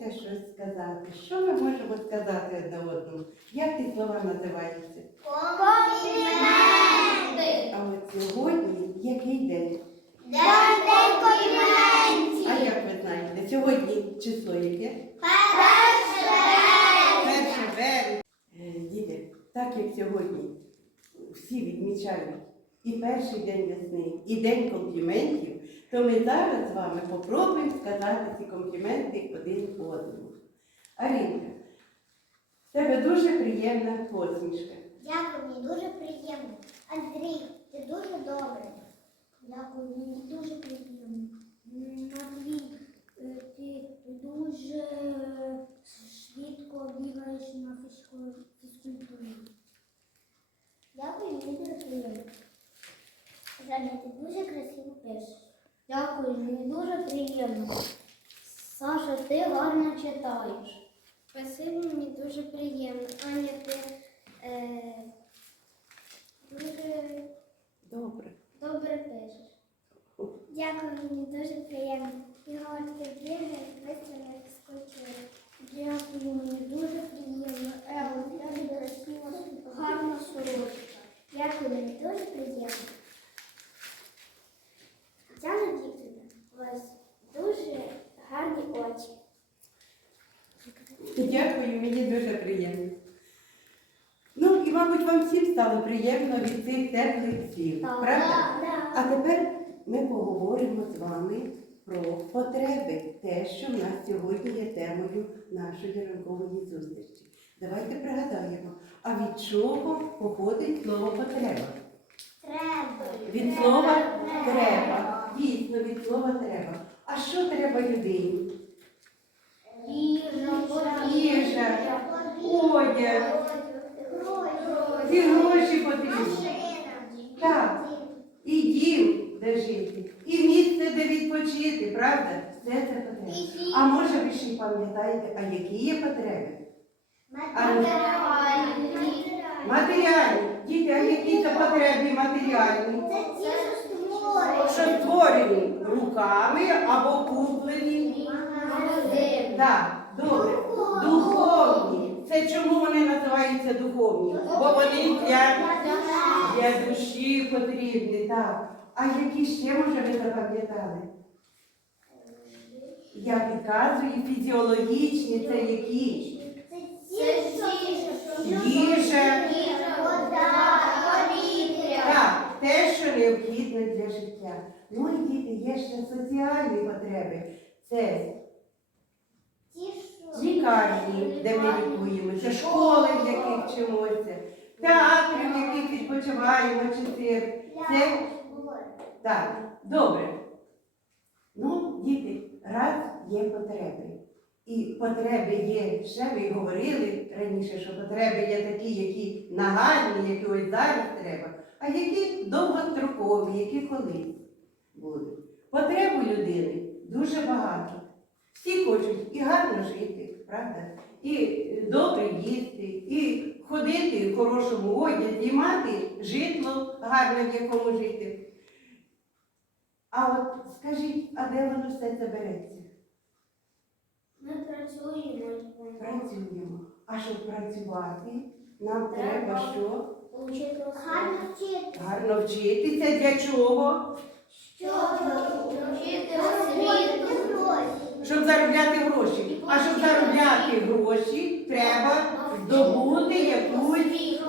Хочеться щось сказати. Що ми можемо сказати одне одному? Як ці слова називаються? Компліменти. А от сьогодні який день? День компліментів. А як ви знаєте, сьогодні число яке? Перше. Перше вересня. Е, Діти, так як сьогодні всі відмічають і перший день весни, і день компліментів, то ми зараз з вами попробуємо сказати ці компліменти один одному. Арінка, в тебе дуже приємна посмішка. Дякую, мені дуже приємно. Андрій, ти дуже добрий. Дякую, мені дуже приємно. Матвій, е, ти дуже швидко бігаєш на фізку- фізкультурі. Дякую, мені дуже приємно. Женя, ти дуже красиво пишеш. Дякую, мені дуже приємно. Саша, ти гарно читаєш. Спасибо, мені дуже приємно. Аня, ти е, дуже Добре. добре пишеш. Дякую, мені дуже приємно. Його ти бігаєш швидко на фізкультурі. Дякую, мені дуже приємно. Ева, у тебе красиво, гарно сорочка. Дякую, мені дуже приємно. Тетяна Вікторівна, у вас дуже гарні очі. Дякую, мені дуже приємно. Ну і, мабуть, вам всім стало приємно від цих теплих слів, правда? А тепер ми поговоримо з вами про потреби, те, що в нас сьогодні є темою нашої ранкової зустрічі. Давайте пригадаємо, а від чого походить слово потреба? Треба. Від слова треба. Дійсно, від слова треба. А що треба людині? Їжа, Їжа, одяг, і гроші потрібні. Так. І дім, де жити, і місце, де відпочити, правда? Все це потреба. А може ви ще й пам'ятаєте, а які є потреби? Матеріальні. Діти, а які це потреби матеріальні? Що. Створені руками або куплені. Так, добре. Це чому вони називаються духовні? Бо вони для, для душі потрібні, так. А які ще, може, ви запам'ятали? Я підказую, фізіологічні, це які? Це Їжа. вода, повітря. Так, те, що необхідне для життя. Ну і діти, є ще соціальні потреби. Це лікарні, де ми лікуємося, школи, в яких вчимося, театри, в яких відпочиваємо чи цирк. Це так, добре. Ну, діти, раз є потреби. І потреби є, ще ви говорили раніше, що потреби є такі, які нагальні, які ось зараз треба, а які довгострокові, які колись будуть. Потреб у людини дуже багато. Всі хочуть і гарно жити, правда? І добре їсти, і ходити в хорошому одязі, і мати житло гарне, в якому жити. А от скажіть, а де воно все це береться? Ми працюємо. Працюємо. А щоб працювати, нам треба що? Гарно вчити. Гарно вчитися. Для чого? Щоб вчити освіту. Щоб заробляти гроші. А щоб заробляти гроші, треба здобути якусь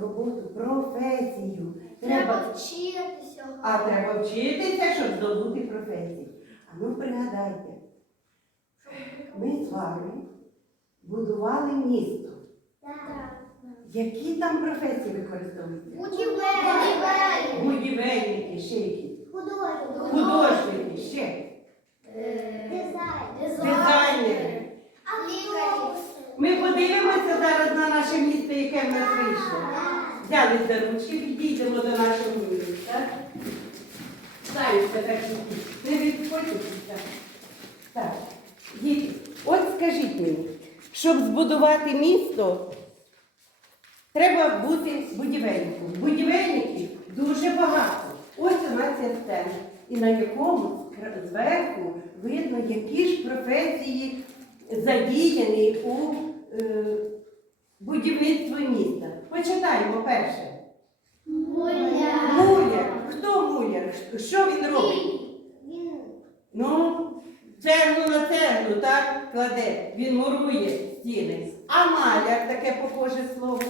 роботу, професію. Треба, вчитися. а треба вчитися, щоб здобути професію. А ну пригадайте, ми з вами будували місто. Які там професії використовуються? Будівель. Будівельники, ще які? Художник. Художники, ще. Дизайн. Дизайнери. Ми подивимося зараз на наше місто, яке в нас вийшло. Взяли за ручки, підійдемо до нашого міста. Ставіться так, не відходьтеся. Так, діти, от скажіть мені, щоб збудувати місто, треба бути будівельником. Будівельників дуже багато. Ось у нас є стенд, і на якому зверху видно, які ж професії задіяні у е, будівництво міста. Почитаємо перше. Муляр. Хто муляр? Що він робить? Ну, цеглу на цеглу, так, кладе. Він мурує стіни. А маляр таке похоже слово.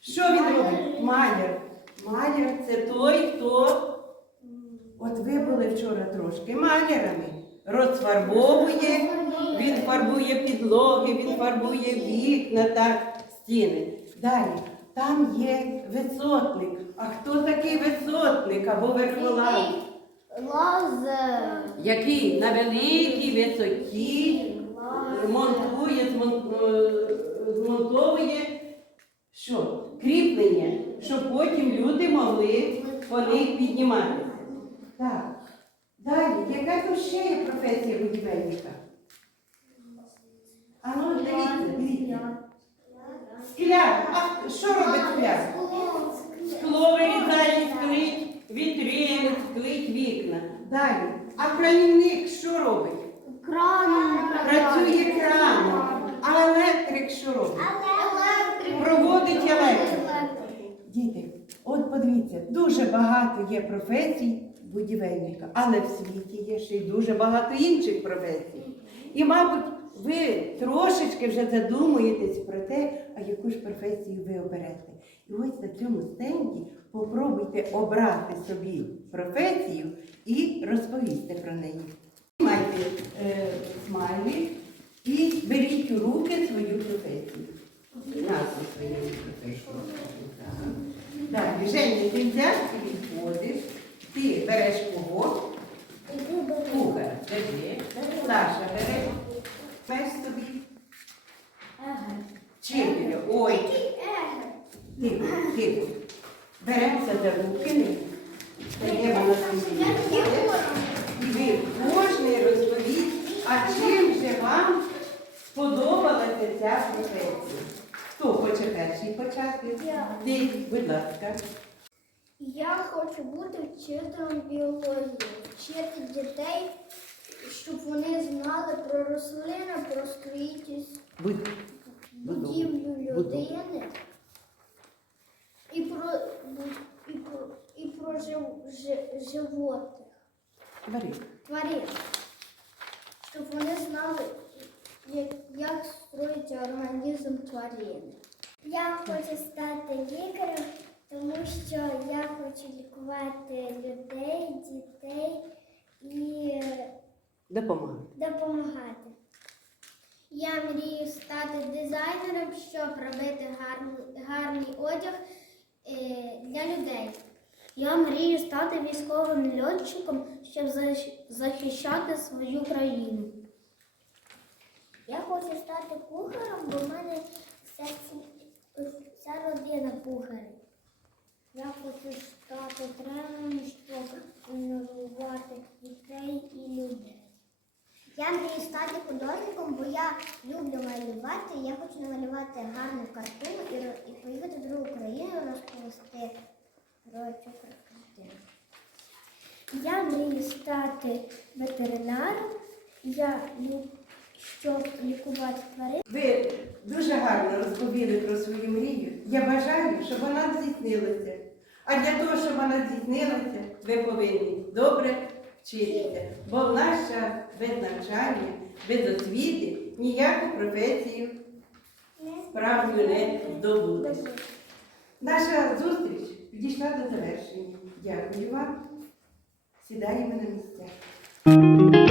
Що він робить? Маляр. Маляр це той, хто. От ви були вчора трошки малярами. Розфарбовує, він фарбує підлоги, він фарбує вікна, так, стіни. Далі, там є висотник. А хто такий висотник або верхолаз? Лазер. Який на великій висоті монтує, е, змонтовує що? Кріплення, щоб потім люди могли по них підніматися. Так. Далі, яка тут ще є професія будівельника? А ну, дивіться, дивіться. Скляр. А що робить скляр? Скло вирізає, склить, вітрини, склить вікна. Далі. А кранівник що робить? Краном. Працює краном. А електрик що робить? Електрик. Проводить електрику. Діти, от подивіться, дуже багато є професій будівельника, але в світі є ще й дуже багато інших професій. І, мабуть, ви трошечки вже задумуєтесь про те, а яку ж професію ви оберете. І ось на цьому стенді попробуйте обрати собі професію і розповісти про неї. Майте е, смайлик і беріть у руки свою професію. Назву своєї професії. Так. Женя, ти взяв, береш кого? Кухар, держи. Саша, бере. Пеш собі. Вчителю. Ой, тихо, тихо. Беремося за руки, не стаємо на. І ви кожний розповість, а чим же вам сподобалася ця професія? Хто хоче перший почати? Ти, будь ласка. Я хочу бути вчителем біології, вчити дітей, щоб вони знали про рослини, про строїтельство, будівлю людини і про, і про, і про жив, жи- животних, тварин, щоб вони знали, як, як строїться організм тварини. Я хочу стати лікарем, тому що я хочу лікувати людей, дітей і Допомагай. допомагати. Я мрію стати дизайнером, щоб робити гарний, гарний одяг е, для людей. Я мрію стати військовим льотчиком, щоб захищати свою країну. Я хочу стати кухарем, бо в мене вся, вся родина кухарі. Хочу стати тренером, щоб тренувати дітей і людей. Я мрію стати художником, бо я люблю малювати. Я хочу намалювати гарну картину і, і поїхати в другу країну розповісти про цю картину. Я мрію стати ветеринаром. Я щоб лікувати тварин. Ви дуже гарно розповіли про свою мрію. Я бажаю, щоб вона здійснилася. А для того, щоб вона здійснилася, ви повинні добре вчитися. Бо в наш час без навчання, без освіти ніяку професію справжню не здобудеш. Наша зустріч підійшла до завершення. Дякую вам. Сідаємо на місця.